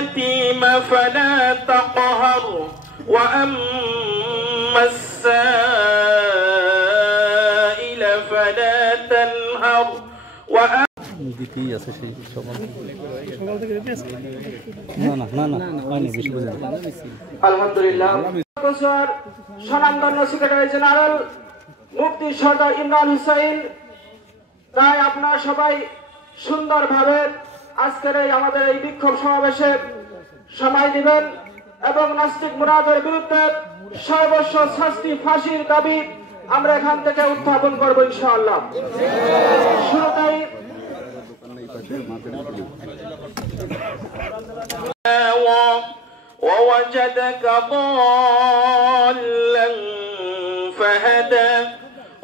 اليتيم فلا تقهر وأما السائل فلا تنهر আলহামদুলিল্লাহ স্বনামধন্য secretary general মুফতি সরদার ইমরান হুসাইন, তাই আপনারা সবাই সুন্দরভাবে আজকের আমাদের এই বিক্ষোভ সমাবেশে সময় দিবেন এবং নাস্তিক মুরাদের বিরুদ্ধে সর্বোচ্চ শাস্তি ফাঁসির দাবি আমরা এখান থেকে উত্থাপন করব ইনশাআল্লাহ। শুরুতেই ووجدك ضالا فهدى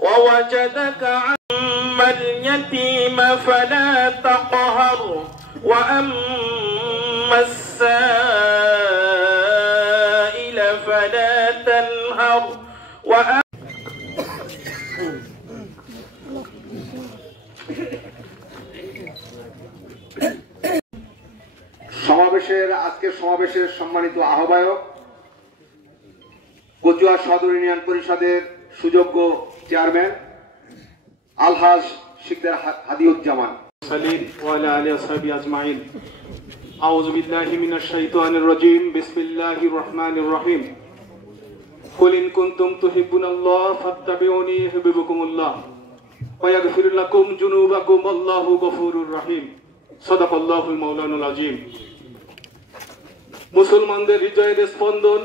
ووجدك عما اليتيم فلا تقهر وأما السائل فلا تنهر আজকের সমাবেশের সম্মানিত আহ্বায়ক কচুয়া সদর ইউনিয়ন পরিষদের সুযোগ্য চেয়ারম্যান আলহাজ শিকদার হাদিউজ্জামান সালিম ওয়া আলা আলিহি ওয়া সাহবিহি আজমাইন। আউযু বিল্লাহি মিনাশ শাইতানির রাজীম। বিসমিল্লাহির রহমানির রহিম। কুল ইন কুনতুম তুহিব্বুনাল্লাহ ফাত্তাবিউনি ইউহিব্বুকুমুল্লাহ ওয়া ইয়াগফির লাকুম যুনুবাকুম আল্লাহু গফুরুর রহিম। সাদাকাল্লাহুল মাওলানাল আযীম। মুসলমানদের হৃদয়ের স্পন্দন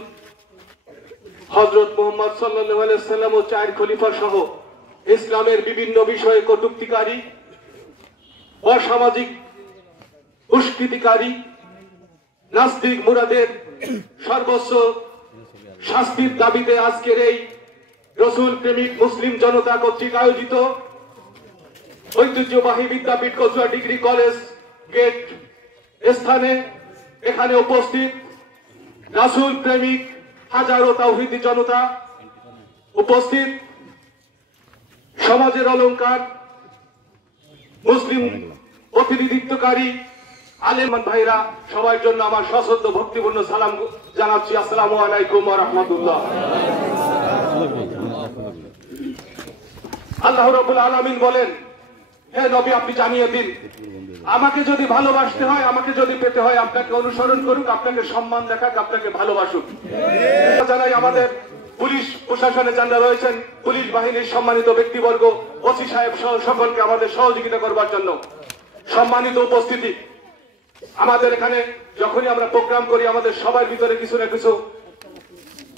হযরত মুহাম্মদ সাল্লাল্লাহু আলাইহি ওয়াসাল্লাম ও চার খলিফা সহ ইসলামের বিভিন্ন বিষয়ে কটূক্তিকারী, অসামাজিক উস্কৃতিকারী নাস্তিক মুরাদের সর্বোচ্চ শাস্তির দাবিতে আজকের এই রসুল প্রেমিক মুসলিম জনতা কর্তৃক আয়োজিত ঐতিহ্যবাহী বিদ্যাপীঠ কচুয়া ডিগ্রি কলেজ গেট স্থানে এখানে উপস্থিত রাসূল প্রেমিক হাজারো তাওহীদি জনতা, উপস্থিত সমাজের অলংকার মুসলিম প্রতিনিধিত্বকারী আলেমান ভাইরা, সবার জন্য আমার সশ্রদ্ধ ভক্তিপূর্ণ সালাম জানাচ্ছি। আসসালামু আলাইকুম ওয়া রাহমাতুল্লাহ। আল্লাহ রাব্বুল আলামিন বলেন, হে নবী আপনি জানিয়ে দিন, আমাকে যদি ভালোবাসতে হয়, আমাকে যদি পেতে হয়, আপনাকে অনুসরণ করুক, আপনাকে সম্মান দেখাক, আপনাকে ভালোবাসুক। জানাই আমাদের পুলিশ প্রশাসনে যারা রয়েছেন, পুলিশ বাহিনীর সম্মানিত ব্যক্তিবর্গ, ওসি সাহেব সহ সকলকে আমাদের সহযোগিতা করবার জন্য সম্মানিত উপস্থিতি। আমাদের এখানে যখনই আমরা প্রোগ্রাম করি আমাদের সবার ভিতরে কিছু না কিছু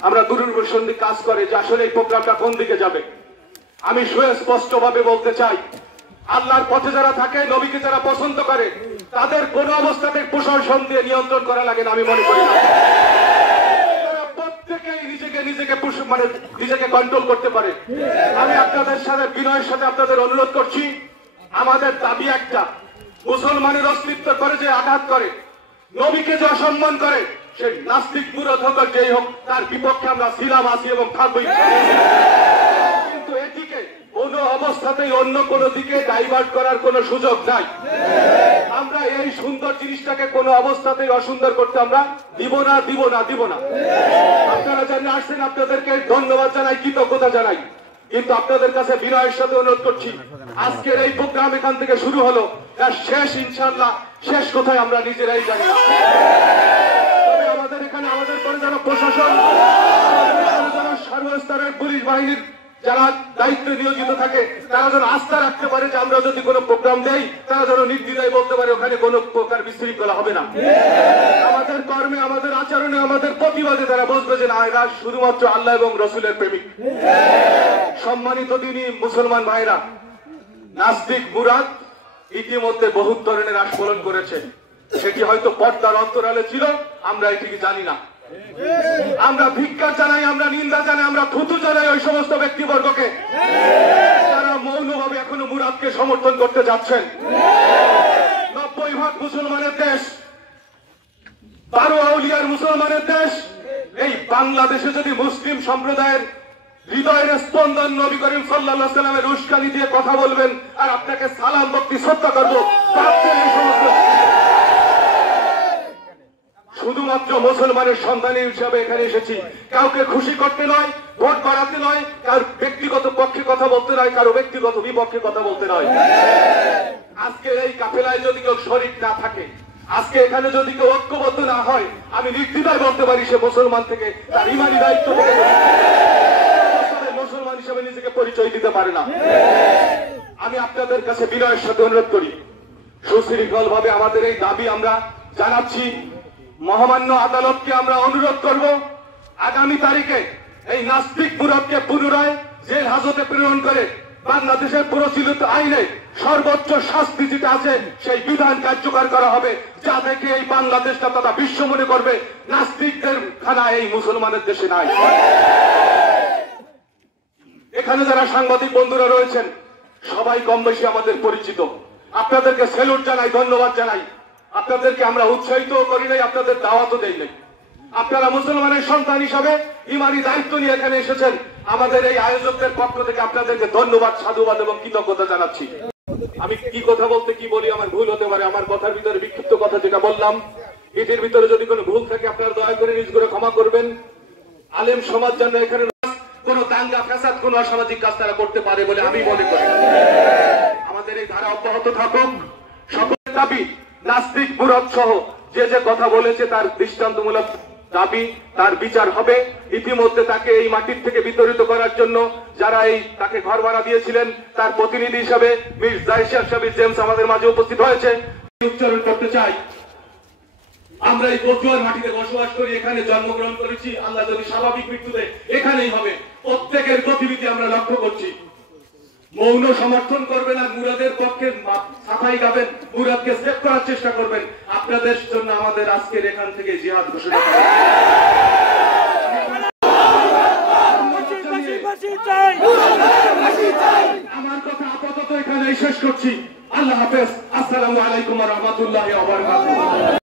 আমরা দূরদর্শনী কাজ করে যে আসলে এই প্রোগ্রামটা কোন দিকে যাবে। আমি সুস্পষ্টভাবে বলতে চাই, আল্লাহর পথে যারা থাকে, নবীকে যারা পছন্দ করে, তাদের কোন অবস্থাতে প্রশাসন দিয়ে নিয়ন্ত্রণ করা লাগে না আমি মনে করি না। প্রত্যেকেই নিজেকে কন্ট্রোল করতে পারে। আমি আপনাদের সাথে বিনয়ের সাথে আপনাদের অনুরোধ করছি, আমাদের দাবি একটা, মুসলমানের অস্তিত্ব করে যে আঘাত করে, নবীকে যে অসম্মান করে, সে নাস্তিক মুরাদ হোক আর যেই হোক, তার বিপক্ষে আমরা ছিলাম, আছি এবং থাকবই। কিন্তু এটিকে কোন অবস্থাতেই অন্য কোন দিকে ডাইভার্ট করার কোন সুযোগ নাই। আমরা এই সুন্দর জিনিসটাকে কোন অবস্থাতেই অসুন্দর করতে আমরা দিব না, দিব না, দিব না। আপনারা জানেন আসছেন, আপনাদেরকে ধন্যবাদ জানাই, কৃতজ্ঞতা জানাই। কিন্তু আপনাদের কাছে বিনয়ের সাথে অনুরোধ করছি, আজকের এই প্রোগ্রাম এখান থেকে শুরু হলো, আর শেষ ইনশাআল্লাহ শেষ কোথায় আমরা নিজেরাই জানি না। তবে আমাদের এখানে আমাদের পরে যারা প্রশাসন, যারা সর্বস্তরের পুলিশ বাহিনীর যারা দায়িত্বে নিয়োজিত থাকে, তারা যেন আস্থা রাখতে পারে যে আমরা যদি কোনো প্রোগ্রাম দেই, তারা যেন নির্দ্বিধায় বলতে পারে ওখানে কোনো প্রকার বিশৃঙ্খলা হবে না। আমাদের কর্মে, আমাদের আচরণে, আমাদের প্রতিবাদে তারা বলবে যে না, এরা শুধুমাত্র আল্লাহ এবং রসুলের প্রেমিক। সম্মানিত দিনী মুসলমান ভাইরা, নাস্তিক মুরাদ ইতিমধ্যে বহু ধরনের আস্ফোরণ করেছে। সেটি হয়তো পর্দার অন্তরালে ছিল, আমরা এটিকে জানি না। আমরা ধিক্কার জানাই, আমরা নিন্দা জানাই, আমরা থুতু জানাই ওই সমস্ত ব্যক্তিবর্গকে যারা মৌনভাবে এখনো মুরাদকে সমর্থন করতে যাচ্ছেন। 90% মুসলমানের দেশ, 12 আউলিয়ার মুসলমানের দেশ। এই বাংলাদেশে যদি মুসলিম সম্প্রদায়ের হৃদয়ের স্পন্দন নবী করিম সাল্লাল্লাহু আলাইহি ওয়াসাল্লামের উস্কানি দিয়ে কথা বলবেন আর আপনাকে সালাম ভক্তি শ্রদ্ধা করবো, শুধুমাত্র মুসলমানের সন্তান হিসাবে এখানে এসেছি, কাউকে খুশি করতে নয়, ভোট বাড়াতে নয়, কার ব্যক্তিগত পক্ষে কথা বলতে নয়, কারো ব্যক্তিগত বিপক্ষে কথা বলতে নয়। আজকে এই কাফেলায় যদি কেউ শরীক না থাকে, আজকে এখানে যদি কেউ ঐক্যবদ্ধ না হয়, আমি নির্দ্বিধায় বলতে পারি সে মুসলমান থেকে তার ইমানি দায়িত্ব থেকে মুসলমান হিসেবে নিজেকে পরিচয় দিতে পারে না। আমি আপনাদের কাছে বিনয়ের সাথে অনুরোধ করি, সুশৃঙ্খল ভাবে আমাদের এই দাবি আমরা জানাচ্ছি। মহামান্য আদালতকে আমরা অনুরোধ করব, আগামী তারিখে এই নাস্তিক মুরব্বকে পুনরায় জেল হাজতে প্রেরণ করে বাংলাদেশের প্রচলিত আইনে সর্বোচ্চ শাস্তি যেটা আছে সেই বিধান কার্যকর করা হবে, যা থেকে এই বাংলাদেশটা তথা বিশ্ব মনে করবে নাস্তিকদের খানা এই মুসলমানের দেশে নাই। এখানে যারা সাংবাদিক বন্ধুরা রয়েছেন সবাই কম বেশি আমাদের পরিচিত, আপনাদেরকে স্যালুট জানাই, ধন্যবাদ জানাই। আপনাদেরকে আমরা উৎসাহিত করি নাই, আপনাদের দাওয়াতও দেই নাই। আপনারা মুসলমানের সন্তান হিসাবে ইমানি দায়িত্ব নিয়ে এখানে এসেছেন। আমাদের এই আয়োজকদের পক্ষ থেকে আপনাদেরকে ধন্যবাদ, সাধুবাদ এবং কৃতজ্ঞতা জানাচ্ছি। আমি কি কথা বলতে কি বলি আমার ভুল হতে পারে, আমার কথার ভিতরে বিক্ষিপ্ত কথা যেটা বললাম এটির ভিতরে যদি কোনো ভুল থাকে আপনারা দয়া করে নিজ করে ক্ষমা করবেন। আলেম সমাজ যেন এখানে কোন দাঙ্গা ফ্যাসাদ কোন অসামাজিক কাজ তারা করতে পারে বলে আমি মনে করি। আমাদের এই ধারা অব্যাহত থাকুক। সকলের দাবি নাস্তিক মুরব্ব সহ যে যে কথা বলেছে তার দৃষ্টান্তমূলক দাবি, তার বিচার হবে। ইতিমধ্যে তাকে এই মাটির থেকে বিতাড়িত করার জন্য যারা এই তাকে ঘর ভাড়া দিয়েছিলেন তার প্রতিনিধি হিসাবে মিস জাইশার সাবির জেমস আমাদের মাঝে উপস্থিত হয়েছে। উচ্চারণ করতে চাই, আমরা এই কচুয়ার মাটিতে বসবাস করি, এখানে জন্মগ্রহণ করেছি। আল্লাহ যদি স্বাভাবিক মৃত্যু দেয় এখানেই হবে। প্রত্যেকের গতিবিধি আমরা লক্ষ্য করছি। মৌন সমর্থন করবেন আর মুরাদের পক্ষে সাফাই গাবেন, মুরাদকে সেভ করার চেষ্টা করবেন। আপনাদের জন্য আমাদের আজকের এখান থেকে জিহাদ ঘোষণা করা। আমার কথা আপাতত এখানেই শেষ করছি। আল্লাহ হাফেজ। আসসালামু আলাইকুম ওয়া রাহমাতুল্লাহি ওয়া বারাকাতুহু।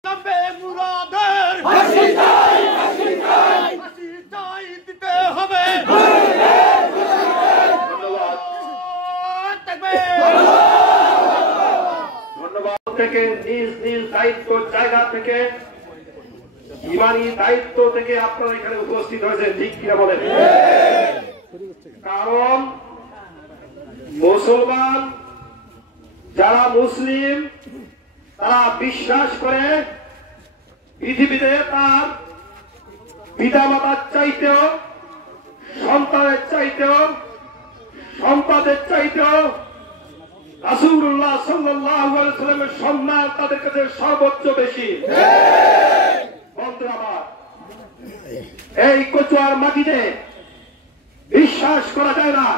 থেকে নিজ নিজ দায়িত্ব জায়গা থেকে ইমানি দায়িত্ব থেকে আপনারা এখানে উপস্থিত হয়েছে, ঠিক কিনা বলেন? কারণ মুসলমান যারা মুসলিম তারা বিশ্বাস করে পৃথিবীতে তার পিতামাতার চাইতেও, সন্তানের চাইতেও, সম্পদের চাইতেও রাসূলুল্লাহ সাল্লাল্লাহু আলাইহি সাল্লামের সম্মান তাদের কাছে সর্বোচ্চ বেশি। বন্ধুরা আমার, এই কচুয়ার মাটিতে বিশ্বাস করা যায় না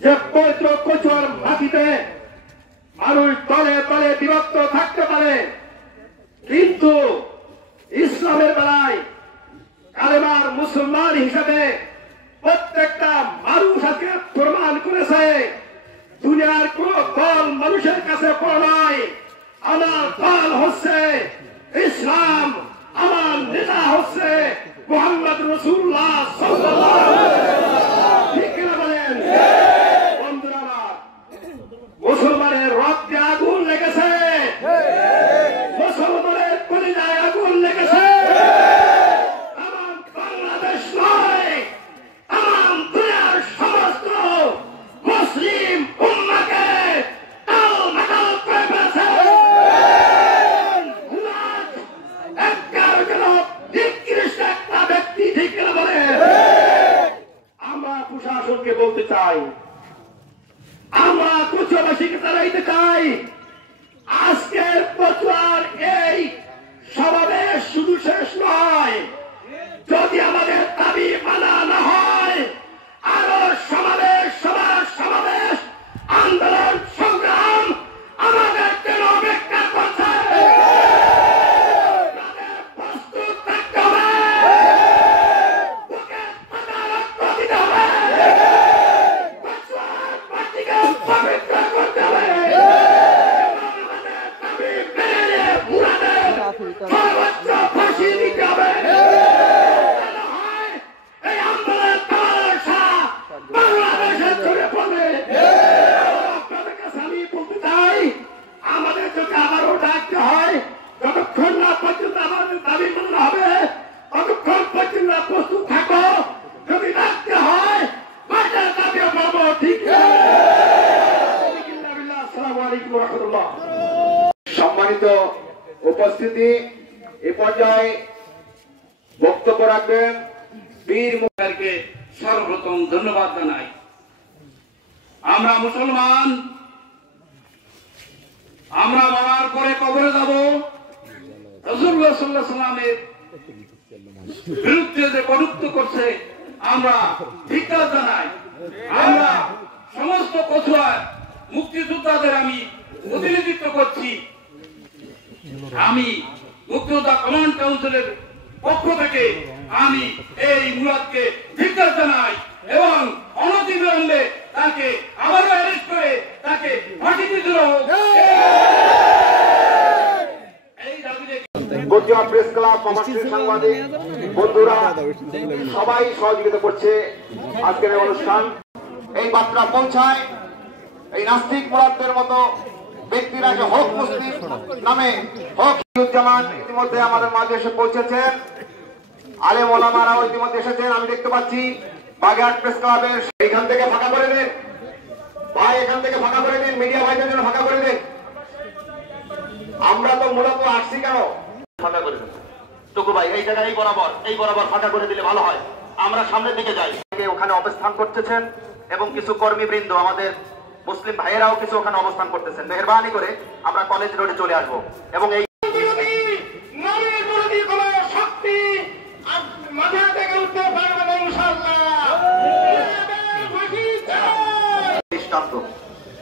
যে পবিত্র কচুয়ার মাটিতে মানুষ দলে দলে বিভক্ত থাকতে পারে, কিন্তু ইসলামের বেলায় কালেমার মুসলমান হিসাবে প্রত্যেকটা মানুষ আজকে প্রমাণ করেছে দুনিয়ার কোন দল মানুষের কাছে নয়। আমার দল হচ্ছে ইসলাম, আমার নেতা হচ্ছে মুহাম্মদ রাসূলুল্লাহ সাল্লাল্লাহু আলাইহি ওয়াসাল্লাম। ঠিক কিনা বলেন? বন্ধুরা আমার, মুসলমানের রক্তে আগুন লেগেছে, মুসলমানের কলিজায় আগুন লেগেছে। আমার বাংলাদেশ নয়, আমার দুনিয়ার সমস্ত মুসলিম উম্মাহকে টালমাটাল করে ফেলেছে। নিকৃষ্ট একটা ব্যক্তি, ঠিক কিনা বলে? আমরা প্রশাসনকে বলতে চাই, আমরা কচুয়াবাসীকে জানাইতে চাই, আজকের কচুয়ার এই সমাবেশ শুধু শেষ নয়। যদি আমাদের দাবি মানা না হয়, আরো সমাবেশ, সমাবেশ, আন্দোলন, সংগ্রাম আমাদের জন্য অপেক্ষা করছে। প্রস্তুত থাকতে হবে, বুকে পাটা রক্ত দিতে হবে, কচুয়ার মাটিকে পবিত্র করতে হবে। আলাইকুম ওয়া রাহমাতুল্লাহ। সম্মানিত উপস্থিতি, এ পর্যায়ে বক্তব্য রাখবেন বীর মুখেরকে সর্বপ্রথম ধন্যবাদ জানাই। আমরা মুসলমান, আমরা মরার পরে কবরে যাব। রাসূলুল্লাহ সাল্লাল্লাহু আলাইহি ওয়াসাল্লামের বিরুদ্ধে যে কটূক্তি করছে আমরা ধিক্কার জানাই। আমরা সমস্ত কচুয়া মুক্তিযোদ্ধাদের আমি প্রতিনিধিত্ব করছি। আমি মুক্তিযোদ্ধা কমান্ড কাউন্সিলের পক্ষ থেকে আমি এই মুরাদকে ধিক্কার জানাই এবং অনতিবিলম্বে তাকে আবারও অ্যারেস্ট করে তাকে ফাঁসি দিতে হবে। এই দাবিতে গর্জিয়া প্রেস ক্লাব, কমার্সিয়াল সাংবাদিক বন্ধুরা সবাই সহযোগিতা করছে আজকের এই অনুষ্ঠান। এই বার্তা পৌঁছায় এই নাস্তিক মুরাদদের মতো ব্যক্তিরা যে হক মুসলিম নামে হক জামান ইতিমধ্যে আমাদের মাঝে এসে পৌঁছেছেন। আলেম ওলামারাও ইতিমধ্যে এসেছেন, আমি দেখতে পাচ্ছি। বাগেরহাট প্রেস ক্লাবের এখান থেকে ফাঁকা করে দিন ভাই, এখান থেকে ফাঁকা করে দিন, মিডিয়া ভাইদের জন্য ফাঁকা করে দিন। আমরা তো মূলত আসছি কেন, ফাঁকা করে দেন টুকু ভাই, এই জায়গায় এই বরাবর ফাঁকা করে দিলে ভালো হয়। আমরা সামনের দিকে যাই। ওখানে অবস্থান করতেছেন এবং কিছু কর্মীবৃন্দ আমাদের মুসলিম ভাইয়েরাও কিছু ওখানে অবস্থান করতেছেন। মেহেরবানি করে আমরা কলেজ রোডে চলে আসবো এবং এই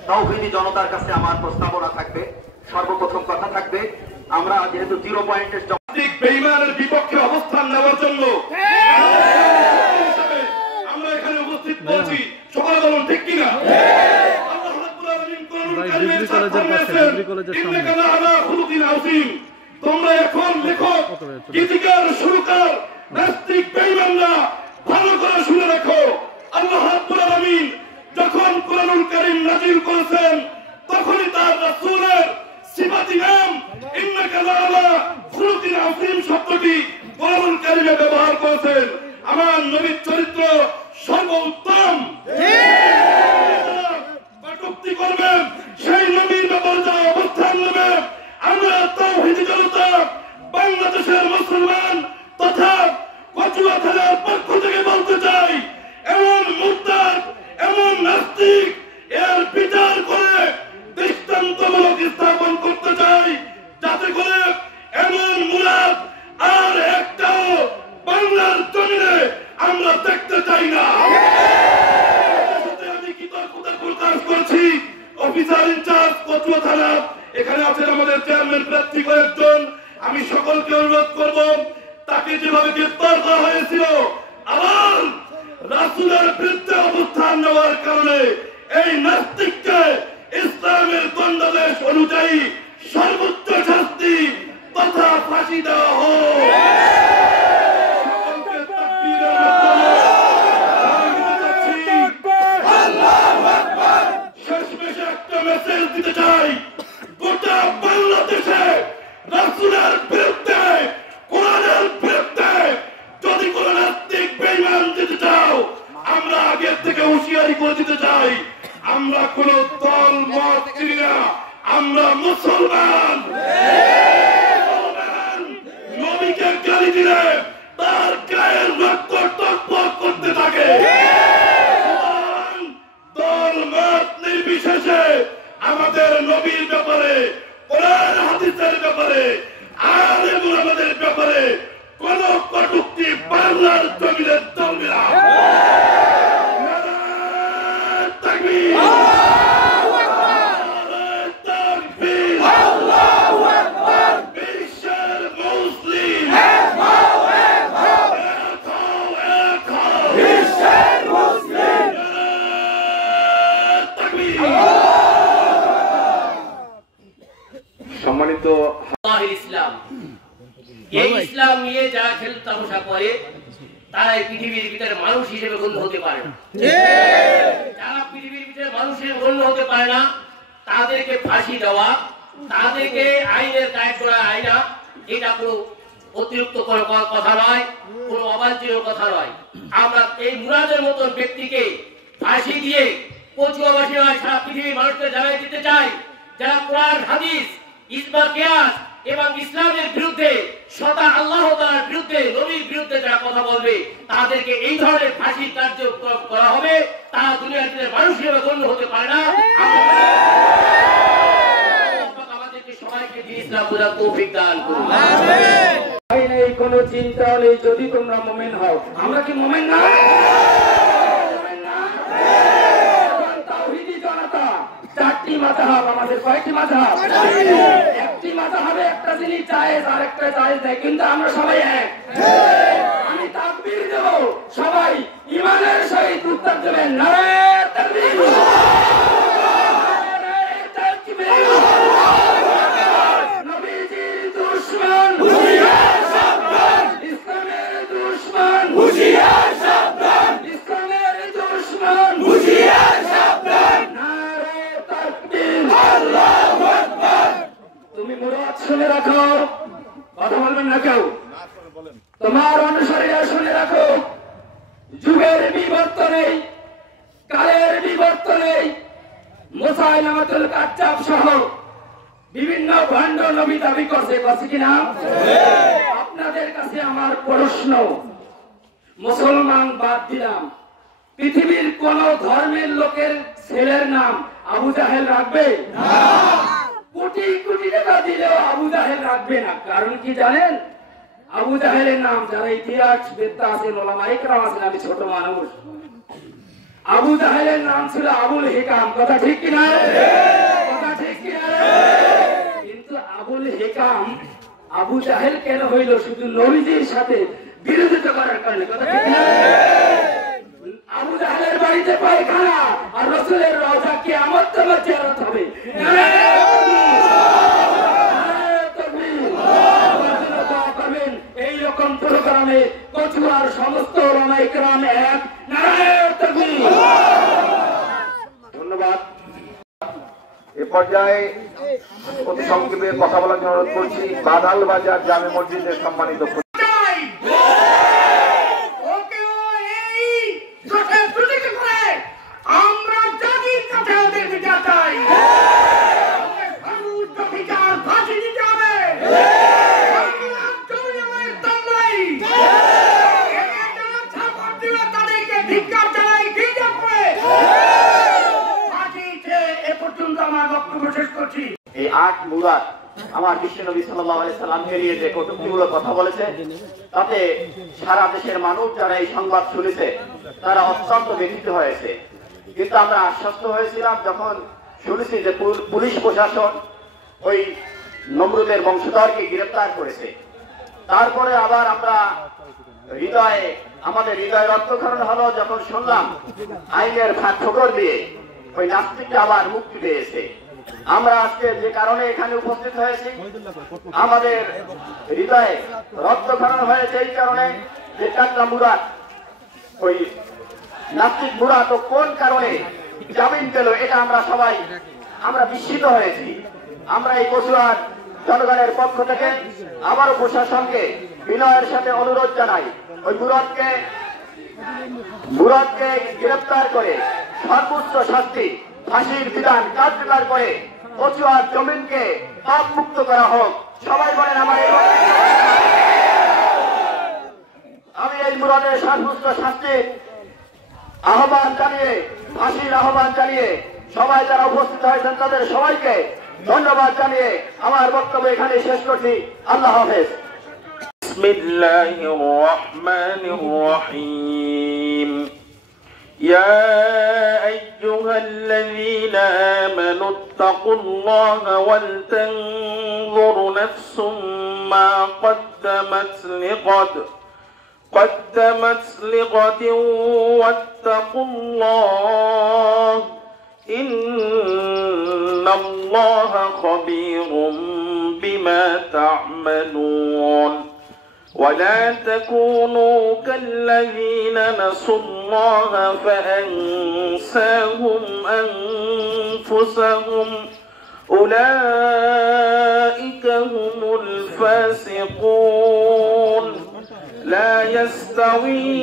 তাওহীদি জনতার কাছে আমার প্রস্তাবনা থাকবে। সর্বপ্রথম কথা থাকবে, আমরা যেহেতু 0 পয়েন্টের বেঈমানের বিপক্ষে অবস্থান নেওয়ার জন্য আমরা এখানে উপস্থিত হয়েছি। সকালে বলুন ঠিক কিনা? আল্লাহ রাব্বুল আলামিন কোরআনুল কারীমের সাথে তোমরা এখন লেখো, গীতিকার সুরকার নাস্তিক বেঈমানরা ভালো করে শুনে রাখো। আল্লাহ রাব্বুল আলামিন যখন কোরআনুল কারীম নাযিল করেছেন তখনই তার রাসূলের সিফাতি নাম ইন্নাকা লাআলা খুলুকিন আযীম শব্দটি কোরআনুল কারীমে ব্যবহার করেছেন। আমার নবীর চরিত্র সর্বোত্তম, কটূক্তি করবেন সেই নবীর ব্যাপারে যা অবস্থান নেবে। আমরা তাওহীদি জনতা বাংলাদেশের মুসলমান তথা কচুয়া থানার পক্ষ থেকে বলতে চাই, এমন মুরতাদ, এমন নাস্তিক এর বিচার করে দৃষ্টান্তমূলক স্থাপন করতে চাই, যাতে করে এমন মুরাদ আর একটাও বাংলার জমিনে আমরা দেখতে চাই না। আমি কৃতজ্ঞতা প্রকাশ করছি অফিসার ইনচার্জ কচুয়া থানা, এখানে আছেন আমাদের চেয়ারম্যান প্রার্থী কয়েকজন। আমি সকলকে অনুরোধ করব, তাকে যেভাবে গ্রেফতার করা হয়েছিল আবার রাসূলের বিরুদ্ধে অবস্থান নেওয়ার কারণে এই নাস্তিককে ইসলামের দণ্ডাদেশ অনুযায়ী সর্বোচ্চ শাস্তি তথা ফাঁসি দেওয়া হোক। শেষমেশে একটা মেসেজ দিতে চাই, গোটা বাংলাদেশে রাসূলের বিরুদ্ধে, কোরআনের বিরুদ্ধে যদি কোন নাস্তিক বেঈমান দিতে চাও, আমরা আগের থেকে হুঁশিয়ারি করে দিতে চাই, আমরা কোন দল মত চিনি না, আমরা মুসলমান। নবীকে গালি দিলে তার গায়ের রক্ত টকবক করতে থাকে। দল মত নির্বিশেষে আমাদের নবীর ব্যাপারে, কোরআন হাদিসের ব্যাপারে আর আমাদের ব্যাপারে কোন কটূক্তি বাংলার জমিনে চলবে না। তাকবীর, আল্লাহু আকবার, তাকবীর, আল্লাহু আকবার। বিশ্বের মুসলিম বিশ্বের মুসলিম তাকবীর। সম্মানিত ইসলাম, এই ইসলাম নিয়ে যারা খেল তামাশা করে তারা এই পৃথিবীর ভিতরে মানুষ হিসেবে গণ্য হতে পারে না। যারা পৃথিবীর ভিতরে মানুষ হিসেবে গণ্য হতে পারে না তাদেরকে ফাঁসি দেওয়া, তাদেরকে আইনের কায়েদ করা আইনা, এটা কোনো অতিরিক্ত কোনো কথা নয়, কোনো অবাঞ্ছনীয় কথা নয়। আমরা এই মুরাদের মতন ব্যক্তিকে ফাঁসি দিয়ে কচুয়াবাসী সারা পৃথিবীর মানুষকে জানাই দিতে চাই, যারা কোরআন হাদিস ইজমা কিয়াস এবং ইসলামের বিরুদ্ধে সদা আল্লাহ তাআলার বিরুদ্ধে নবীর বিরুদ্ধে যারা কথা বলবে তাদেরকে এই ধরনের ফাঁসির কার্যক্রম করা হবে। তারা দুনিয়ার মানুষ হিসেবে গণ্য হতে পারে না। আমাদেরকে সবাইকে ইসলাম বোঝার তৌফিক দান করুন। নেই কোনো চিন্তা নেই যদি তোমরা মুমিন হও। আমরা কি মুমিন না? তাওহীদি জনতা চারটি মাযহাব, আমাদের কয়টি মাযহাব? একটি মাযহাবে একটা জিনিস জায়েজ আর একটা জায়েজ নাই, কিন্তু আমরা সবাই এক। আমি তাকবীর দেব, সবাই ঈমানের সহিত উত্তর দেবেন নারায়ে তাকবীর, নারায়ে তাকবীর। নবীজির দুশমন হুঁশিয়ার সাবধান, ইসলামের দুশমন হুঁশিয়ার সাবধান, ইসলামের দুশমন হুঁশিয়ার সাবধান। নারায়ে তাকবীর, আল্লাহু আকবার। তুমি মুরাদ শুনে রাখো, কথা বলবেন না কেউ। তোমার অনুসারীরা শুনে রাখো, যুগের বিবর্তনে, কালের বিবর্তনে মুসাইলামাতুল কাজ্জাব সহ বিভিন্ন ভণ্ড নবী দাবি করছে কিনা? আপনাদের কাছে আমার প্রশ্ন, মুসলমান বাদ দিলাম, পৃথিবীর কোন ধর্মের লোকের ছেলের নাম আবু জাহেল রাখবে? কোটি কোটি টাকা দিলেও আবু জাহেল রাখবে না। কারণ কি জানেন? আবু জাহেলের নাম, যারা ইতিহাস বেত্তা আছেন, ওলামায়ে কেরাম আছেন, আমি ছোট মানুষ, আবু জাহেলের নাম ছিল আবুল হিকাম। কথা ঠিক কিনা? কথা ঠিক কিনা? কিন্তু আবুল হিকাম আবু জাহেল কেন হইল? শুধু নবীজির সাথে বিরোধিতা করার কারণে। কথা ঠিক কিনা? আবু জাহেলের বাড়িতে পায়খানা আর রাসূলের রওজা কিয়ামত তবে জিয়ারত হবে। এইরকম প্রোগ্রামে কচুয়ার সমস্ত ওলামায়ে কেরাম এক। নারায়ে তাকবীর। ধন্যবাদ। এ পর্যায়ে অতি সংক্ষেপে কথা বলার জন্য অনুরোধ করছি বাদাল বাজার জামে মসজিদের সম্মানিত এই ৮ মুরাদ আমার বিশ্বনবী সাল্লাল্লাহু আলাইহি সাল্লামকে নিয়ে যে কটূক্তিমূলক কথা বলেছে, তাতে সারা দেশের মানুষ যারা এই সংবাদ শুনেছে তারা অত্যন্ত ব্যথিত হয়েছে। কিন্তু আমরা আশ্বস্ত হয়েছিলাম যখন শুনেছি যে পুলিশ প্রশাসন ওই নমরুদের বংশধরকে গ্রেফতার করেছে। তারপরে আবার আমরা আমাদের হৃদয় রক্তক্ষরণ হলো যখন শুনলাম আইনের ফাঁক ঠোকর দিয়ে ওই নাস্তিকটা আবার মুক্তি পেয়েছে। আমরা আজকে যে কারণে এখানে উপস্থিত হয়েছি, আমাদের হৃদয়ে রক্তক্ষরণ হয়েছে এই কারণে যে চারটা মুরাদ, ওই নাস্তিক মুরাদ ও কোন কারণে জামিন পেল, এটা আমরা সবাই বিস্মিত হয়েছি। আমরা এই কচুয়ার জনগণের পক্ষ থেকে আবারও প্রশাসনকে বিনয়ের সাথে অনুরোধ জানাই, ওই মুরাদকে গ্রেফতার করে সর্বোচ্চ শাস্তি ফাঁসির বিধান কার্যকর করে কচুয়ার জমিনকে পাপ মুক্ত করা হোক। সবাই বলেন আমি এই মুরাদের সর্বোচ্চ শাস্তির আহ্বান জানিয়ে, ফাঁসির আহ্বান জানিয়ে সবাই যারা উপস্থিত হয়েছেন তাদের সবাইকে ধন্যবাদ জানিয়ে আমার বক্তব্য এখানে শেষ করছি। আল্লাহ হাফেজ। বিসমিল্লাহির রহমানির রহিম। يا أيها الذين آمنوا اتقوا الله ولتنظر نفس ما قدمت لغد واتقوا الله إن الله خبير بما تعملون ولا تكونوا كالذين نسوا الله فأنساهم أنفسهم أولئك هم الفاسقون لا يستوي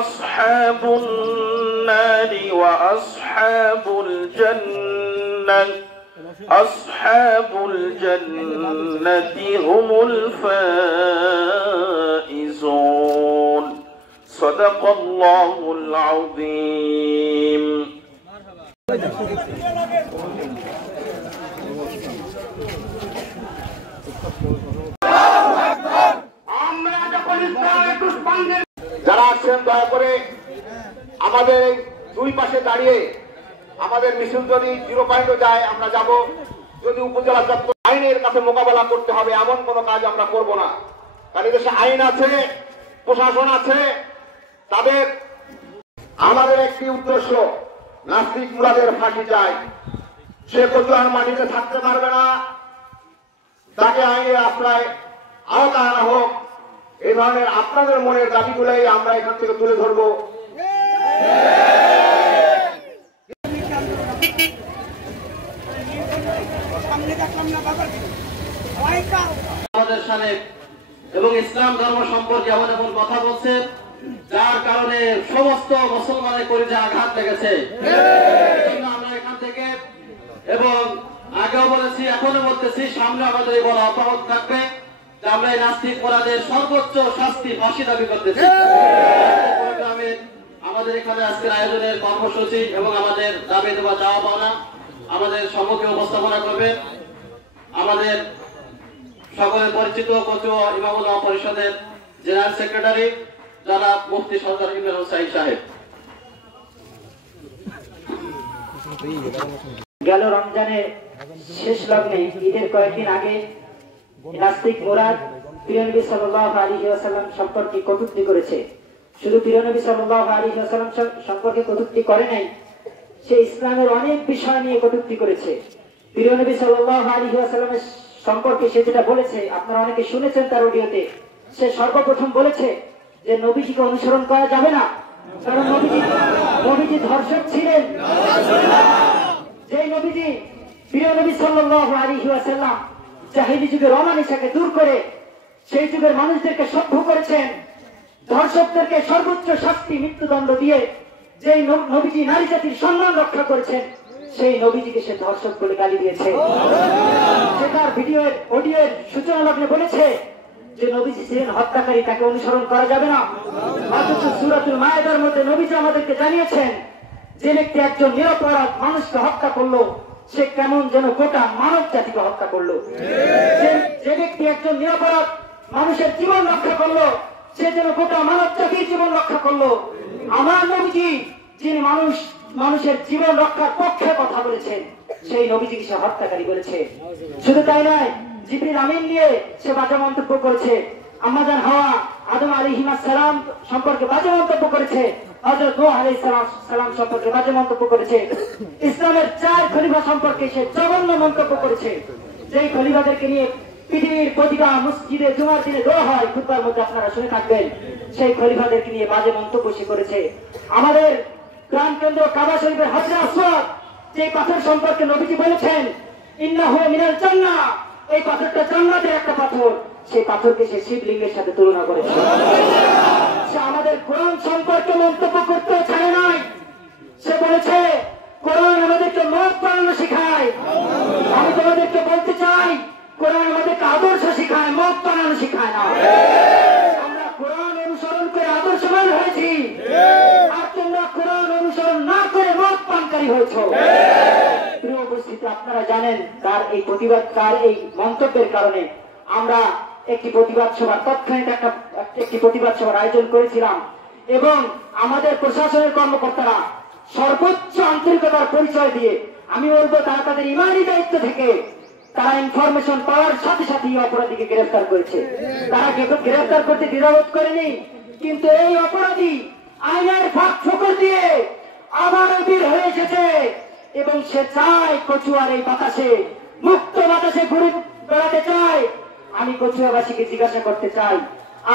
أصحاب النار وأصحاب الجنة أصحاب الجنة هم الفائزون صدق الله العظيم যারা আছেন দয়া করে আমাদের দুই পাশে দাঁড়িয়ে আমাদের মিছিল যদি 0 পয়েন্টে যায় আমরা যাব। যদি উপজেলা চত্বর আইনের কাছে মোকাবেলা করতে হবে এমন কোনো কাজ আমরা করব না, কারণ দেশে আইন আছে, প্রশাসন আছে, তাদের আমাদের একটি উদ্দেশ্য নাস্তিক মুরাদের ফাঁসি চাই। সে কচুয়ার মাটিতে থাকতে পারবে না, তাকে আইনের আশ্রয় আওতায় আনা হোক। এই ধরনের আপনাদের মনের দাবিগুলোই আমরা এখান থেকে তুলে ধরবো। আমাদের সাথে এবং ইসলাম ধর্ম সম্পর্কে এমন এমন কথা বলছে যার কারণে সমস্ত মুসলমানের কলিজায় আঘাত লেগেছে। আমরা এখান থেকে এবং আগেও বলেছি এখনো বলতেছি, সামনে আমাদের এই বলা অব্যাহত থাকবে যে আমরা এই নাস্তিক মুরাদের সর্বোচ্চ শাস্তি ফাঁসি দাবি করতেছি। আমাদের এখানে আজকের আয়োজনের কর্মসূচি এবং আমাদের দাবি দেওয়া চাওয়া পাওনা আমাদের সম্মুখে উপস্থাপনা করবেন আমাদের সকলের পরিচিত কচুয়া ইমাম উলামা পরিষদের জেনারেল সেক্রেটারি জনাব মুফতি সরদার ইমরান হোসেন সাহেব। গেল রমজানের শেষ লগ্নে ঈদের কয়েকদিন আগে নাস্তিক মুরাদ প্রিয় নবী সাল্লাল্লাহু আলাইহি ওয়াসাল্লাম সম্পর্কে কটূক্তি করেছে। শুধু প্রিয় নবী সাল্লাল্লাহু আলাইহি ওয়াসাল্লাম সম্পর্কে কটূক্তি করে নাই, সে ইসলামের অনেক বিষয় নিয়ে কটূক্তি করেছে। প্রিয় নবী সাল্লাল্লাহু আলাইহি ওয়াসাল্লামের সম্পর্কে সে যেটা বলেছে আপনারা অনেকে শুনেছেন তার অডিওতে। সে সর্বপ্রথম বলেছে যে নবীজিকে অনুসরণ করা যাবে না, কারণ নবীজি ধর্ষক ছিলেন। যে নবীজি প্রিয় নবী সাল্লাল্লাহু আলাইহি ওয়াসাল্লাম জাহিলি যুগের অমানিসাকে দূর করে সেই যুগের মানুষদেরকে সভ্য করেছেন, ধর্ষকদেরকে সর্বোচ্চ শাস্তি মৃত্যুদণ্ড দিয়ে যে নবীজি নারী জাতির সম্মান রক্ষা করেছেন সেই নবীজিকে সে ধর্ষক বলে গালি দিয়েছে। সে তার অডিওর সূচনা লগ্নে বলেছে যে নবীজি ছিলেন হত্যাকারী, তাকে অনুসরণ করা যাবে না। অথচ সূরাতুল মায়েদার মধ্যে নবীজি আমাদেরকে জানিয়েছেন যে ব্যক্তি একজন নিরপরাধ মানুষকে হত্যা করলো সে কেমন যেন গোটা মানব জাতিকে হত্যা করলো। যে ব্যক্তি একজন নিরপরাধ মানুষের জীবন রক্ষা করলো সে যেন গোটা মানব জাতির জীবন রক্ষা করলো। আমার নবীজি যিনি মানুষের জীবন রক্ষার পক্ষে কথা বলেছেন সেই নবীজিকে সে হত্যাকারী বলেছে। শুধু তাই নয়, জিবরিল আমিন নিয়ে সে বাজে মন্তব্য করেছে, আম্মাজান হাওয়া আদম আলাইহিস সালাম সম্পর্কে বাজে মন্তব্য করেছে, হযরত নূহ আলাইহিস সালাম সম্পর্কে বাজে মন্তব্য করেছে, ইসলামের 4 খলিফা সম্পর্কে সে জঘন্য মন্তব্য করেছে। যেই খলিফাদেরকে নিয়ে পৃথিবীর প্রতিটা মসজিদে জুমার দিনে দোয়া হয়, খুতবার মধ্যে আপনারা শুনে থাকবেন, সেই খলিফাদেরকে নিয়ে বাজে মন্তব্য সে করেছে। আমাদের প্রাণ কেন্দ্র কাবা শরীফের হাজরা আসওয়াদ যে পাথর সম্পর্কে নবীজি বলেছেন ইন্নাহু মিনাল জান্নাহ, এই পাথরটা জান্নাতের একটা পাথর, সেই পাথরকে সে শিবলিঙ্গের সাথে তুলনা করেছে। সে আমাদের কোরআন সম্পর্কে মন্তব্য করতে ছাড়ে নাই, সে বলেছে কোরআন আমাদেরকে মত বানানো শেখায়। আমি তোমাদেরকে বলতে চাই কোরআন আমাদেরকে আদর্শ শেখায়, মত বানানো শেখায় না। আমরা কোরআন অনুসরণ করে আদর্শবান হয়েছি, আর তোমরা কোরআন অনুসরণ না করে মত পানকারী হয়েছ। প্রিয় উপস্থিতি, আপনারা জানেন তার এই মন্তব্যের কারণে আমরা একটি প্রতিবাদ সভা তৎক্ষণিক একটি প্রতিবাদ সভার আয়োজন করেছিলাম এবং আমাদের প্রশাসনের কর্মকর্তারা সর্বোচ্চ আন্তরিকতার পরিচয় দিয়ে, আমি বলবো তারা তাদের ইমানি দায়িত্ব থেকে তারা ইনফরমেশন পাওয়ার সাথে সাথে অপরাধীকে গ্রেফতার করেছে। তারা গ্রেফতার করতে দ্বিধাবোধ করেনি, কিন্তু এই অপরাধী আইনের ফাঁক ফোকর দিয়ে আবারও বের হয়ে এসেছে এবং সে চায় কচুয়ার এই বাতাসে, মুক্ত বাতাসে ঘুরে বেড়াতে চায়। আমি কচুয়াবাসীকে জিজ্ঞাসা করতে চাই,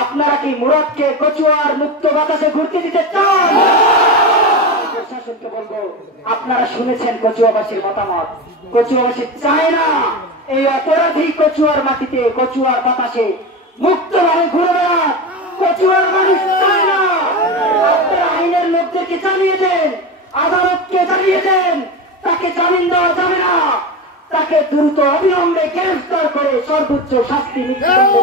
আপনারা কি মুরাদকে কচুয়ার মুক্ত বাতাসে ঘুরতে দিতে চান? প্রশাসনকে বলবো, আপনারা শুনেছেন কচুয়াবাসীর মতামত, কচুয়াবাসী চায় না এই অপরাধী কচুয়ার মাটিতে কচুয়ার বাতাসে মুক্তভাবে ঘুরে বেড়াক। কচুয়ার মানুষ চায় না। আপনারা আইনের লোকদেরকে জানিয়ে দেন, আদালতকে জানিয়ে দেন, তাকে জামিন দেওয়া যাবে না। তাকে দ্রুত অবিলম্বে গ্রেফতার করে সর্বোচ্চ শাস্তি মৃত্যুদণ্ড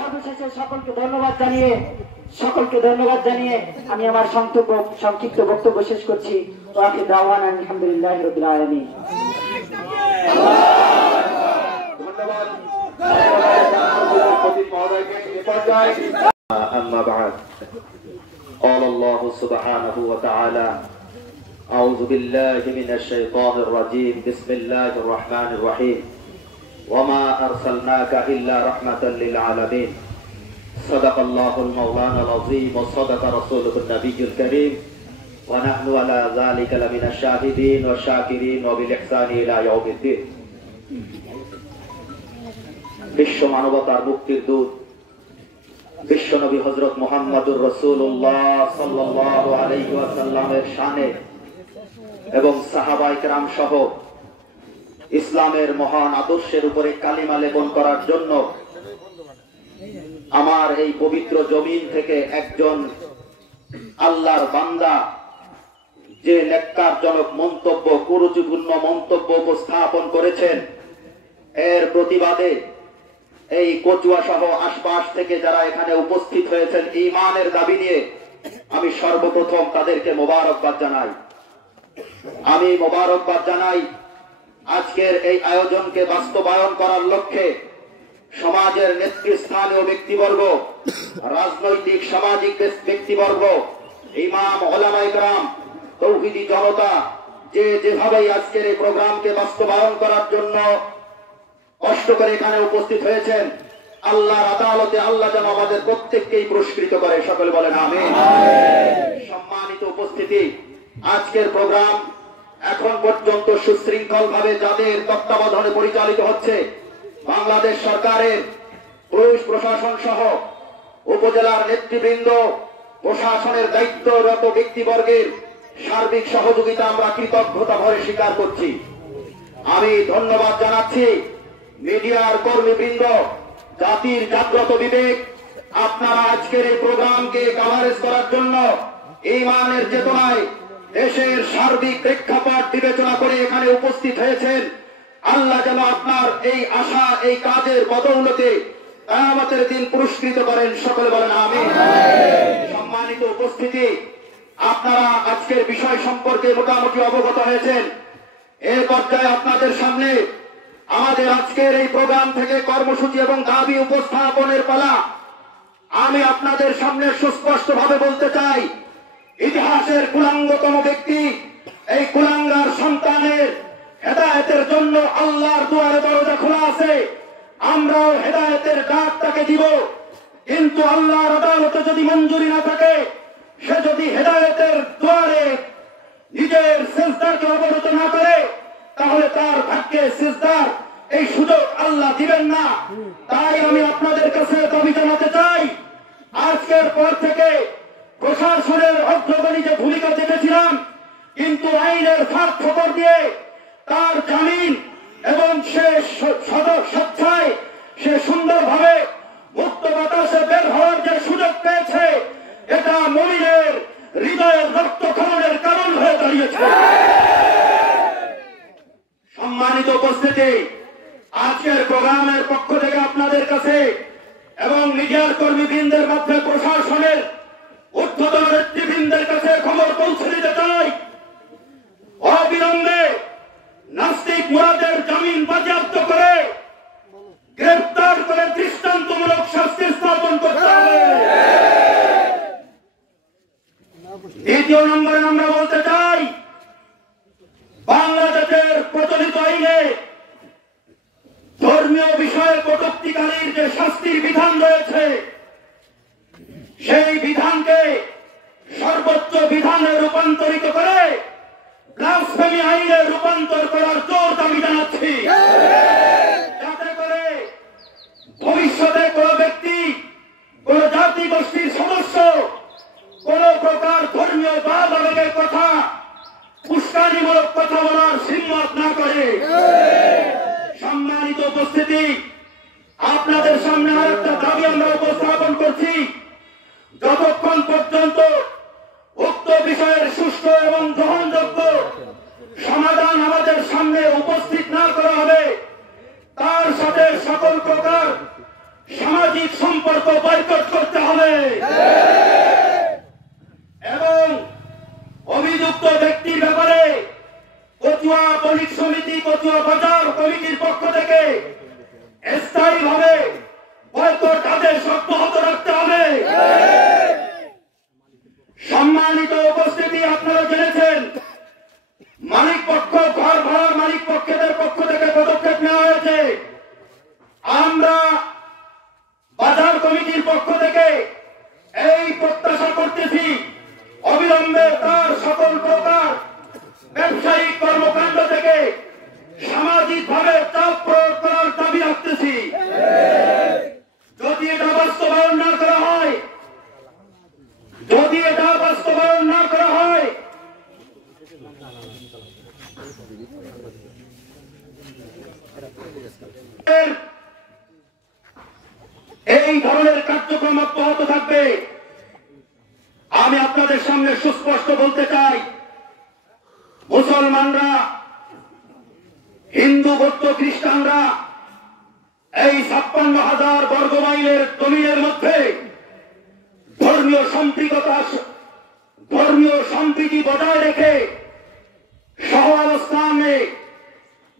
সর্বশেষে সকলকে ধন্যবাদ জানিয়ে আমি আমার সংক্ষিপ্ত বক্তব্য শেষ করছি। ওয়াকির দাওয়ানা আলহামদুলিল্লাহি রাব্বিল আলামিন। أما بعد قال الله سبحانه وتعالى أعوذ بالله من الشيطان الرجيم بسم الله الرحمن الرحيم وما أرسلناك إلا رحمة للعالمين صدق الله المولانا العظيم وصدق رسوله النبي الكريم ونحن على ذلك لمن الشاهدين والشاكرين وبالإحسان إلى يوم الدين বিশ্ব মানবতার মুক্তির দূত বিশ্বনবী হযরত মুহাম্মদুর রাসূলুল্লাহ সাল্লাল্লাহু আলাইহি ওয়াসাল্লামের শানে এবং সাহাবায়ে কেরাম সহ ইসলামের মহান আদর্শের উপরে কালিমা লেপন করার জন্য আমার এই পবিত্র জমিন থেকে একজন আল্লাহর বান্দা যে নেককারজনক মন্তব্য, কুরুচিপূর্ণ মন্তব্য উপস্থাপন করেছেন, এর প্রতিবাদে এই কচুয়া সহ আশপাশ থেকে যারা এখানে উপস্থিত হয়েছেন ঈমানের দাবি নিয়ে, আমি সর্বপ্রথম তাদেরকে মোবারকবাদ জানাই। আজকের এই আয়োজনকে বাস্তবায়ন করার লক্ষ্যে সমাজের নেতৃস্থানীয় ব্যক্তিবর্গ, রাজনৈতিক সামাজিক ব্যক্তিবর্গ, ইমাম, ওলামায়ে কেরাম, তৌহিদি জনতা যেভাবে আজকের এই প্রোগ্রামকে বাস্তবায়ন করার জন্য কষ্ট করে এখানে উপস্থিত হয়েছেন, আল্লাহর আদালতে আল্লাহ যেন আমাদের প্রত্যেককেই পুরস্কৃত করে, সকলে বলেন আমিন। সম্মানিত উপস্থিতি, আজকের প্রোগ্রাম এখন পর্যন্ত সুশৃঙ্খল ভাবে যাদের তত্ত্বাবধানে পরিচালিত হচ্ছে, বাংলাদেশ সরকারের পুলিশ প্রশাসন সহ উপজেলার নেতৃবৃন্দ, প্রশাসনের দায়িত্বরত ব্যক্তিবর্গের সার্বিক সহযোগিতা আমরা কৃতজ্ঞতা ভরে স্বীকার করছি। আমি ধন্যবাদ জানাচ্ছি মিডিয়ার কর্মীবৃন্দ, জাতির জাগ্রত বিবেক, আপনারা আজকের এই প্রোগ্রামকে কভারেজ করার জন্য ঈমানের চেতনায় দেশের সার্বিক প্রেক্ষাপট বিবেচনা করে এখানে উপস্থিত হয়েছেন। আল্লাহ যেন আপনার এই আশা, এই কাজের বদৌলতে কিয়ামতের দিন পুরস্কৃত করেন, সকলে বলেন আমিন। সম্মানিত উপস্থিতি, আপনারা আজকের বিষয় সম্পর্কে মোটামুটি অবগত হয়েছেন। এই পর্যায়ে আপনাদের সামনে আমাদের আজকের এই প্রোগ্রাম থেকে কর্মসূচি এবং দাবি উপস্থাপনের পালা। আমি আপনাদের সামনে সুস্পষ্ট ভাবে বলতে চাই, ইতিহাসের কুলাঙ্গতম ব্যক্তি, এই কুলাঙ্গার সন্তানের হেদায়েতের জন্য আল্লাহর দুয়ারে দরজা খোলা আছে। আমরাও হেদায়েতের ডাক তাকে দিব, কিন্তু আল্লাহর আদালতে যদি মঞ্জুরি না থাকে, সে যদি হেদায়েতের দুয়ারে নিজের সিজদাকে অবরত না করে, তাহলে তার ভাগ্যে সিজদার এই সুযোগ আল্লাহ দিবেন না। তাই আমি আপনাদের কাছে দাবি জানাতে চাই, আজকের পর থেকে প্রশাসনের অগ্রগণী যে ভূমিকা দেখেছিলাম, কিন্তু আইনের ফাঁক ফোকর দিয়ে তার জামিন এবং সে স্বেচ্ছায় সে সুন্দরভাবে মুক্ত বাতাসে বের হওয়ার যে সুযোগ পেয়েছে, এটা মুমিনের হৃদয়ের রক্তক্ষরণের কারণ হয়ে দাঁড়িয়েছে। সম্মানিত উপস্থিতি, আজকের প্রোগ্রামের পক্ষ থেকে আপনাদের কাছে এবং মিডিয়ার কর্মীবৃন্দের মধ্যে প্রশাসনের ঊর্ধ্বতন নেতৃবৃন্দের কাছে খবর পৌঁছে দিতে চাই, অবিলম্বে নাস্তিক মুরাদের জামিন বাজেয়াপ্ত করে গ্রেফতার করে দৃষ্টান্তমূলক শাস্তি স্থাপন করতে হবে। দ্বিতীয় নম্বরে আমরা বলতে চাই, বাংলাদেশের প্রচলিত আইনে ধর্মীয় বিষয়ে কটূক্তিকারীর যে শাস্তির বিধান রয়েছে, সেই বিধানকে সর্বোচ্চ বিধানে রূপান্তরিত করে ব্লাসফেমি আইনে রূপান্তর করার জোর দাবি জানাচ্ছি, যাতে করে ভবিষ্যতে কোন ব্যক্তি, কোন জাতি গোষ্ঠীর সদস্য কোন প্রকার ধর্মীয় ভাব আবেগের কথা, উস্কানিমূলক কথা বলার হিম্মত না করে। সম্মানিত উপস্থিতি, আপনাদের সামনে আরেকটা দাবি আমরা উপস্থাপন করছি, যতক্ষণ পর্যন্ত উক্ত বিষয়ের সুষ্ঠু এবং গ্রহণযোগ্য সমাধান আমাদের সামনে প্রকার সামাজিক সম্পর্ক বয়কট করতে হবে এবং অভিযুক্ত ব্যক্তির ব্যাপারে কচুয়া বণিক সমিতি, কচুয়া বাজার কমিটির পক্ষ থেকে স্থায়ীভাবে বয়কট আদেশ অব্যাহত রাখতে হবে। সম্মানিত উপস্থিতি, আপনারা জেনেছেন মালিক পক্ষ, ঘর ভাড়ার মালিক পক্ষের পক্ষ থেকে পদক্ষেপ নেওয়া হয়েছে। আমরা বাজার কমিটির পক্ষ থেকে এই প্রত্যাশা করতেছি অবিলম্বে তার সকল প্রকার ব্যবসায়িক কর্মকাণ্ড থেকে সামাজিকভাবে চাপ প্রয়োগ করার দাবি রাখতেছি। যদি এটা বাস্তবায়ন না করা হয়, এই ধরনের কার্যক্রম অব্যাহত থাকবে। আমি আপনাদের সামনে সুস্পষ্ট বলতে চাই, মুসলমানরা, হিন্দু, বৌদ্ধ, খ্রিস্টানরা এই 56,000 বর্গ মাইলের জমিনের মধ্যে ধর্মীয় সম্প্রীতি বজায় রেখে সহ অবস্থানে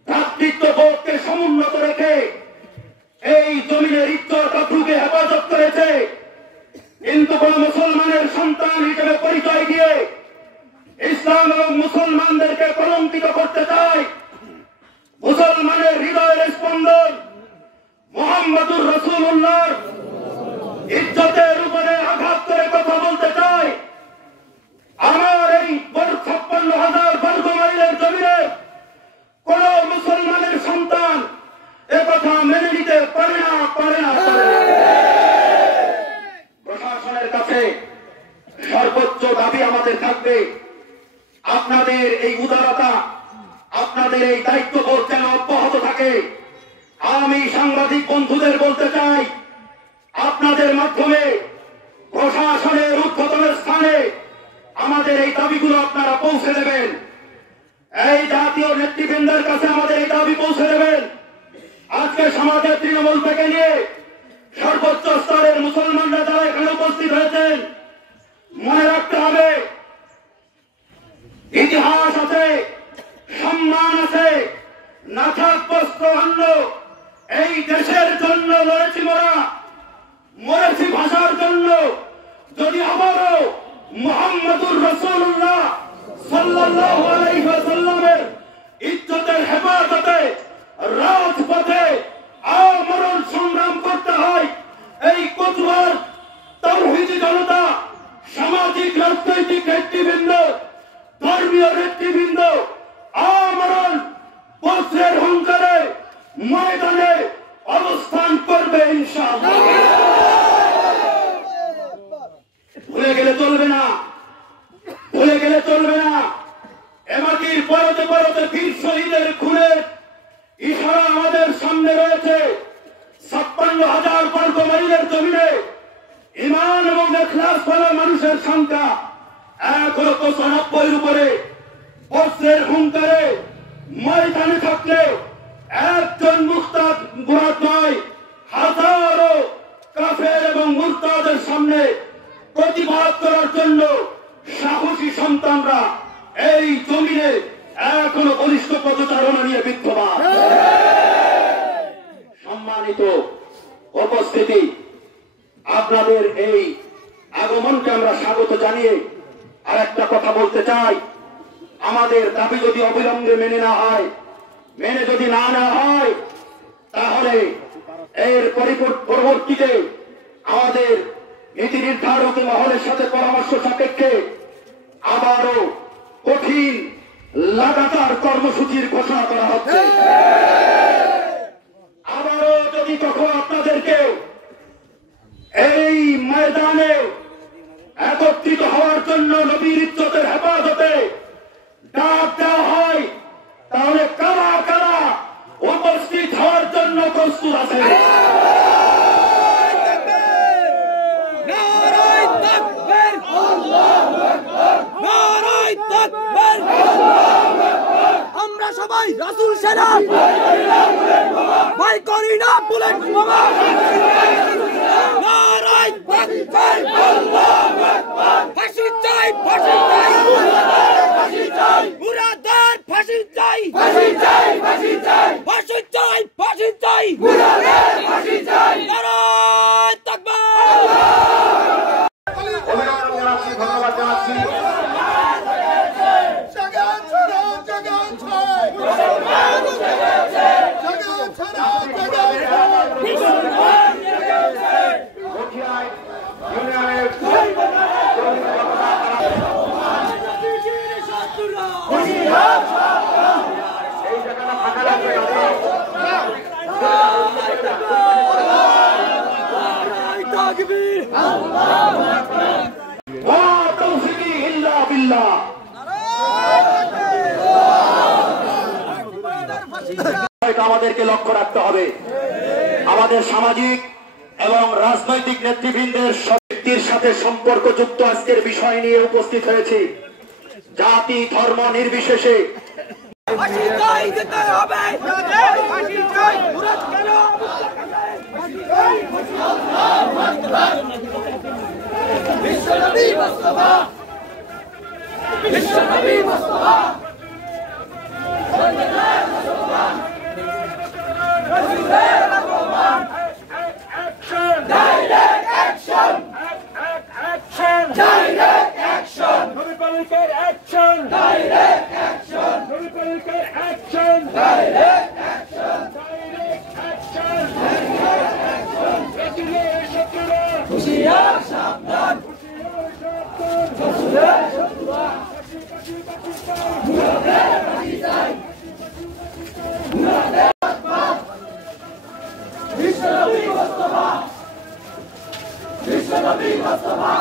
ভ্রাতৃত্ববোধকে সমুন্নত রেখে এই জমিনের ইজ্জত আবরুকে হেফাজত করেছে। কিন্তু কোন মুসলমানের সন্তান হিসেবে পরিচয় দিয়ে ইসলাম এবং মুসলমানদেরকে কলঙ্কিত করতে চায়, মুসলমানের হৃদয়ের স্পন্দন মুহাম্মদুর রাসূলুল্লাহর ইজ্জতের উপরে আঘাত করে কথা বলতে চায়, আমার এই 56,000 বর্গ মাইলের জমিনে কোন মুসলমানের সন্তান একথা মেনে নিতে পারে না। প্রশাসনের কাছে সর্বোচ্চ দাবি আমাদের থাকবে, আপনাদের এই উদারতা, আপনাদের এই দায়িত্ববোধ যেন অব্যাহত থাকে। আমি সাংবাদিক বন্ধুদের বলতে চাই, আপনাদের মাধ্যমে প্রশাসনের ঊর্ধ্বতন স্থানে আমাদের এই দাবিগুলো আপনারা পৌঁছে দেবেন। এই জাতীয় নেতৃবৃন্দের কাছে আমাদের এই দাবি পৌঁছে দেবেন। আজকে সমাজের তৃণমূল থেকে নিয়ে সর্বোচ্চ স্তরের মুসলমানরা যারা এখানে উপস্থিত হয়েছেন, মনে রাখতে হবে ইতিহাস আছে, সম্মান আছে, নাথাক বস্ত্র অন্ন, এই দেশের জন্য লড়েছি, মরেছি ভাষার জন্য। যদি আবারও মুহাম্মদুর রাসূলুল্লাহ সাল্লাল্লাহু আলাইহি ওয়াসাল্লামের ইজ্জতের হেফাজতে রাজপথে আমরণ সংগ্রাম করতে হয়, এই কচুয়ার তাওহীদি জনতা, সামাজিক রাজনৈতিক নেতৃবৃন্দ, ধর্মীয় নেতৃবৃন্দ আমরণ বজ্রের হুঙ্কারে ময়দানে অবস্থান করবে ইনশাআল্লাহ। ভুলে গেলে চলবে না। এমাটির পরতে পরতে বীর শহীদের খুনের ইশারা আমাদের সামনে রয়েছে। 56,000 বর্গ মাইলের জমিনে ঈমান এবং ইখলাস করা মানুষের সংখ্যা 1,95,000 উপরে। বজ্রের হুঙ্কারে ময়দানে থাকলে একজন মুরতাদ নয়, হাজারো কাফের এবং মুরতাদের সামনে প্রতিবাদ করার জন্য সাহসী সন্তানরা এই জমিনে এখনো বলিষ্ঠ পদচারণা নিয়ে বিদ্যমান। সম্মানিত উপস্থিতি, আপনাদের এই আগমনকে আমরা স্বাগত জানিয়ে আর একটা কথা বলতে চাই, আমাদের দাবি যদি অবিলম্বে মেনে যদি না হয়, তাহলে এর পরবর্তীতে আমাদের নীতি নির্ধারক মহলের সাথে পরামর্শ সাপেক্ষে আবারও কঠিন লাগাতার কর্মসূচির ঘোষণা করা হচ্ছে। আবারও যদি কখনো আপনাদেরকে এই ময়দানে একত্রিত হওয়ার জন্য নবীর ইজ্জতের হেফাজতে ডাক দেওয়া হয়, তাহলে কারা কারা উপস্থিত হওয়ার জন্য প্রস্তুত আছে? আমরা সবাই রাসূল সেনা চাই করি না বুলেট বোমা নারাই তাকবীর আল্লাহু আকবার ফাঁসি চাই মুরাদের ফাঁসি চাই মুরাদের ফাঁসি চাই নারাই তাকবীর অভিনন্দন জানাচ্ছি, ধন্যবাদ জানাচ্ছি। এই জায়গাটা ফাঁকা রাখবেন আমাদেরকে লক্ষ্য রাখতে হবে। আমাদের সামাজিক এবং রাজনৈতিক নেতৃবৃন্দের ব্যক্তির সাথে সম্পর্কযুক্ত আজকের বিষয় নিয়ে উপস্থিত হয়েছি। জাতি ধর্ম নির্বিশেষে বিশ্বনবী মুস্তাফা